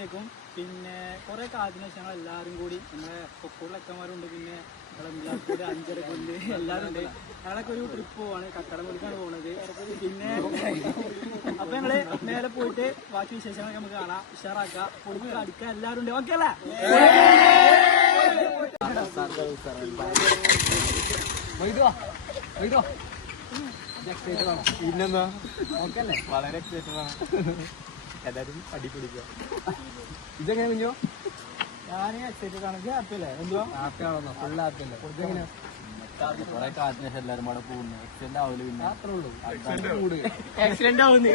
അസ്സലാമലൈക്കും. പിന്നെ കുറെ കാലത്തിന് ശേഷം ഞങ്ങൾ എല്ലാവരും കൂടി നമ്മുടെ കൊക്കോട് അക്കന്മാരുണ്ട്, പിന്നെ കൂടെ അഞ്ചരക്കുണ്ട് എല്ലാവരും ഉണ്ട്. ഞങ്ങളൊക്കെ ഒരു ട്രിപ്പ് പോവാണ്, കക്കടംപൊളിക്കാണ് പോകുന്നത്. പിന്നെ അപ്പൊ ഞങ്ങള് മേലെ പോയിട്ട് ബാക്കി വിശേഷങ്ങളൊക്കെ നമുക്ക് കാണാം, ഉഷാറാക്കാം, പൊളിക്കുക, അടിക്കുക, എല്ലാവരും ഉണ്ട്. ഓക്കെ അല്ലേ? പിന്നെന്താ, ഓക്കല്ലേ, വളരെ എക്സൈറ്റഡ് ആണ്. എല്ലാരും അടിപിടിക്കുക. ഇതെങ്ങനെ കുഞ്ഞോ? ഞാൻ എക്സൈറ്റഡ് ആണ്. ഹാപ്പി അല്ലേ? എന്തോ ഹാപ്പി ആണോ? ഫുൾ ഹാപ്പി അല്ലേ? ഇതെങ്ങനെയാ? കുറെ കാലത്തിന് ശേഷം എല്ലാരും കൂടെ പോകുന്നു. എക്സിഡന്റ് ആവില്ല, പിന്നെ അത്രേ ഉള്ളൂ. ആക്സിഡന്റ് ആവുന്നു.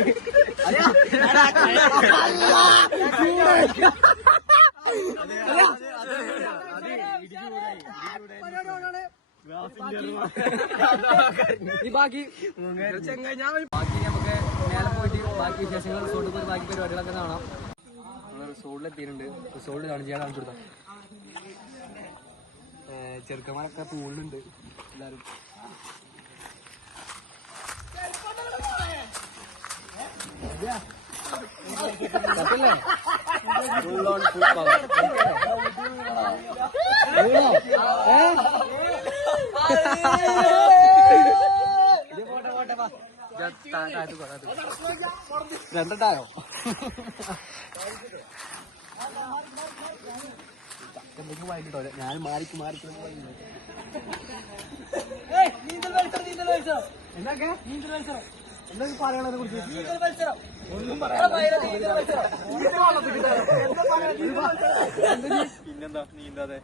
ബാക്കി നമുക്ക് മേലെ പോയിട്ട് ബാക്കി വിശേഷങ്ങൾ റിസോർട്ടിൽ പോയി ബാക്കി പരിപാടികളൊക്കെ കാണാം. നമ്മൾ റിസോർട്ടിൽ എത്തിയിട്ടുണ്ട്. റിസോർട്ട് കാണിച്ചു കൊടുക്കാം. ചെറുക്കന്മാരൊക്കെ പൂളുണ്ട് എല്ലാരും. Full on full power. രണ്ടായോ? എന്തെങ്കിലും വായിട്ടോ? ഞാൻ മാറിക്ക് എന്തൊക്കെ എന്തൊക്കെ പറയണതിനെ കുറിച്ച് ഒന്നും പിന്നെന്താ നീന്താതെ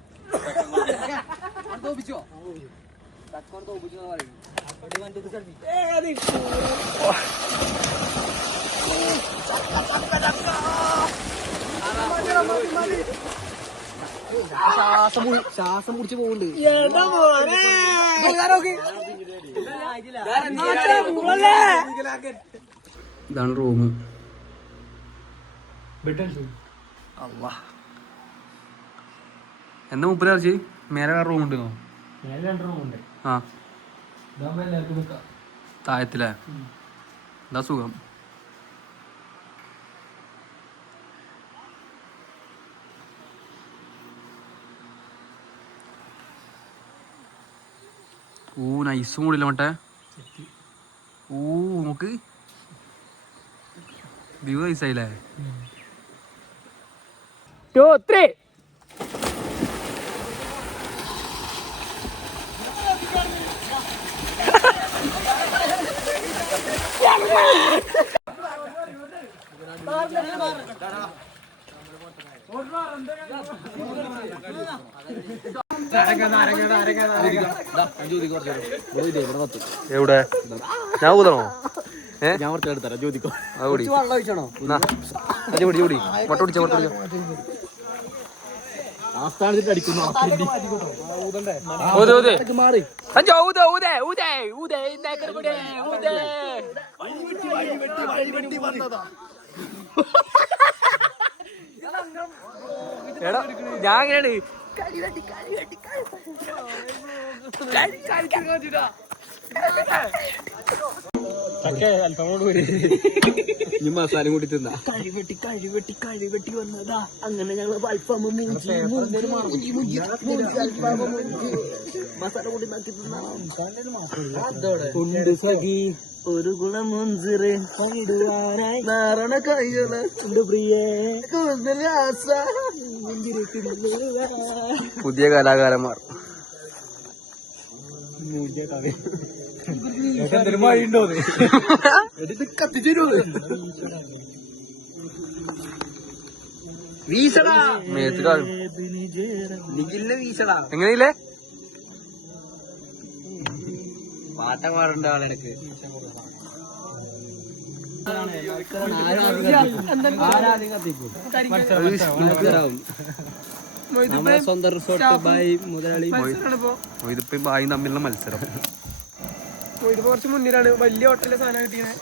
തോപ്പിച്ചോ? തക്കോർ തോപ്പിച്ചോ പറയുന്നു. ശ്വാസം പിടിച്ച് പോകുന്നുണ്ട്. ഇതാണ് റൂം. എന്താ മുപ്പത് അറിച്ച് മേലെ വേറെ റൂം ഉണ്ടോ? ആ താഴത്തില്ലേ? എന്താ സുഖം. നൈസും കൂടില്ല മറ്റേ. നോക്ക് വ്യൂ നൈസായില്ലേ? 2, 3. എവിടെ ഞാൻ ഊതണോ? ഞാൻ കുറച്ച് എടുത്തരാം. ജ്യോതിക്കോ വെള്ളം ഒഴിച്ചണോ? പൊട്ട പിടിച്ചോ. ആസ്ഥാനത്തിട്ട് അടിക്കുന്നു. എടാ ഞാൻ എങ്ങനെയാണ് മസാല കൂടി തിന്നാ. കഴിവെട്ടി വന്നതാ. അങ്ങനെ ഞങ്ങൾ മസാല കൂടി മാറ്റി തിന്നാ. സഖി ഒരു ഗുണം മുൻസിറെ പങ്കിടുവാനായി നാരണ കൈകളുണ്ട് പ്രിയേ. പുതിയ കലാകാരന്മാർ എങ്ങനെയില്ലേ പാട്ട പാടണ്ട ആളെനക്ക്. സ്വന്തം റിസോർട്ട് ബായ് മുതലാളി ഇതിപ്പം ബായും തമ്മിലുള്ള മത്സരം. ഇത് കുറച്ച് മുന്നിലാണ്. വലിയ ഹോട്ടലിലെ സാധനം കിട്ടിയത്.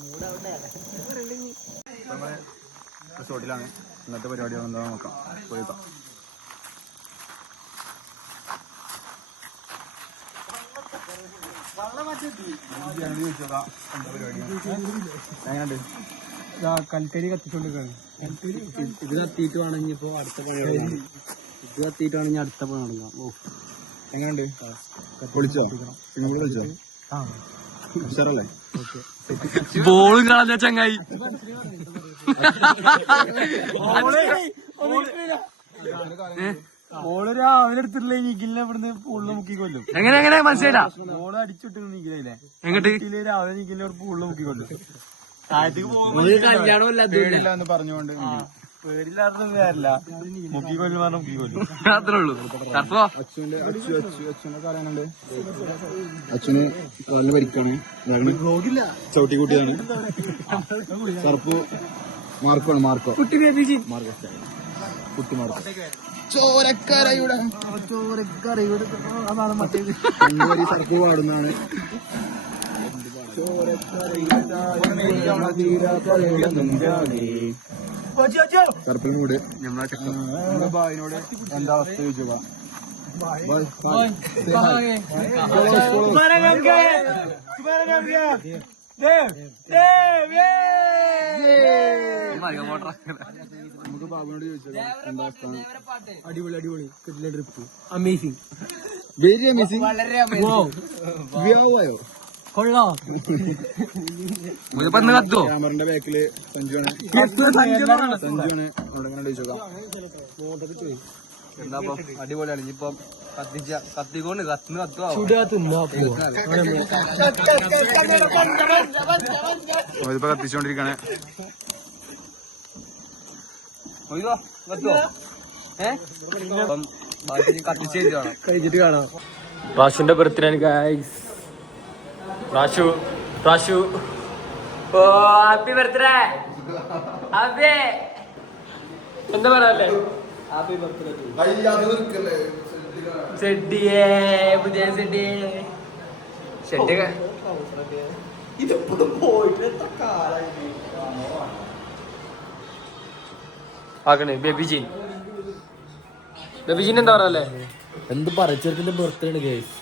മൂടവിടെ റിസോർട്ടിലാണ് ഇന്നത്തെ പരിപാടികൾ എന്താ നോക്കാം. പോയിക്കാം. കൽക്കരി കത്തിച്ചോണ്ടിരിക്കാണ്. ഇത് കത്തിയിട്ട് വേണം ഇപ്പൊ അടുത്ത പണി തുടങ്ങാൻ. ഇത് കത്തിയിട്ട് വേണം അടുത്ത പണി തുടങ്ങാം. ഓ എങ്ങനെയുണ്ട്? വിളിച്ചോ? നിങ്ങൾ വിളിച്ചോ? ഉഷാറല്ലേ? ബോളും കളഞ്ഞ ചങ്ങായി. ഓള് രാവിലെ എടുത്തിട്ടില്ല നിഖിലിനെ ഇവിടുന്ന് പൂളില് മുക്കി കൊല്ലും. എങ്ങനെ മനസ്സിലായില്ല? ഓള് അടിച്ചിട്ട് നിഖിലേ എങ്ങോട്ട് രാവിലെ നിഖിലിനെ പൂളില് മുക്കി കൊല്ലും. താഴത്തേക്ക് കല്യാണം എന്ന് പറഞ്ഞുകൊണ്ട് പേരില്ലാത്ത കാര്യമില്ല. മുക്കി കൊല്ലും പറഞ്ഞ മുക്കി കൊല്ലും. അത്രേ ഉള്ളൂ. അച്ഛനെ പറയാനുണ്ട്. അച്ഛന് കാലിന് പരിക്കാണ്. ചവിട്ടി കൂട്ടിയാണ്. കറുപ്പ് മാർക്കോ കുട്ടി മാർക്കോ ചോരക്കരയുടെ അതാണ് മറ്റേത്. സർപ്പ് പാടുന്നതാണ്. സർപ്പിനോട് നമ്മുടെ ഭായിനോട് എന്താ അവസ്ഥ ചോദിച്ചു. നമുക്ക് ബാബുനോട് ചോദിച്ചത് എന്താ അവസ്ഥ. അടിപൊളി കിട്ടില്ല ട്രിപ്പ്. അമേസിങ്. Very amazing. വ്യാവായോ കൊള്ളാം. കത്തോ ക്യാമറന്റെ ബാക്കില് സഞ്ജുവാണ്. അവിടെ ചോദിച്ചോക്കാം. എന്താ അടിപൊളിയാണ്. ഇനിയിപ്പം കത്തിക്കൊണ്ട് കത്തുവോ ഇതിപ്പോ കത്തിച്ചോണ്ടിരിക്കാണ്. കത്തുവോ? കത്തിച്ച് കാണാം. കഴിഞ്ഞിട്ട് കാണാം. റാഷുവിന്റെ ബർത്ത്ഡേ ആണ് ഗൈസ്. റാഷു ഓ ഹാപ്പി ബർത്ത്ഡേ. ഹാപ്പി എന്താ പറയാല്ലേ? Happy birthday ചെഡിയേ. പുതിയ ഷെഡ് ഇതിപ്പോഴും പോയിട്ട് എത്ര കാലായി ആക്കണേ. ബേബിജീൻ എന്താ പറയാല്ലേ? എന്ത് പറച്ചെടുത്തിന്റെ ബർത്ത്ഡേ ആണ് ഗൈസ്.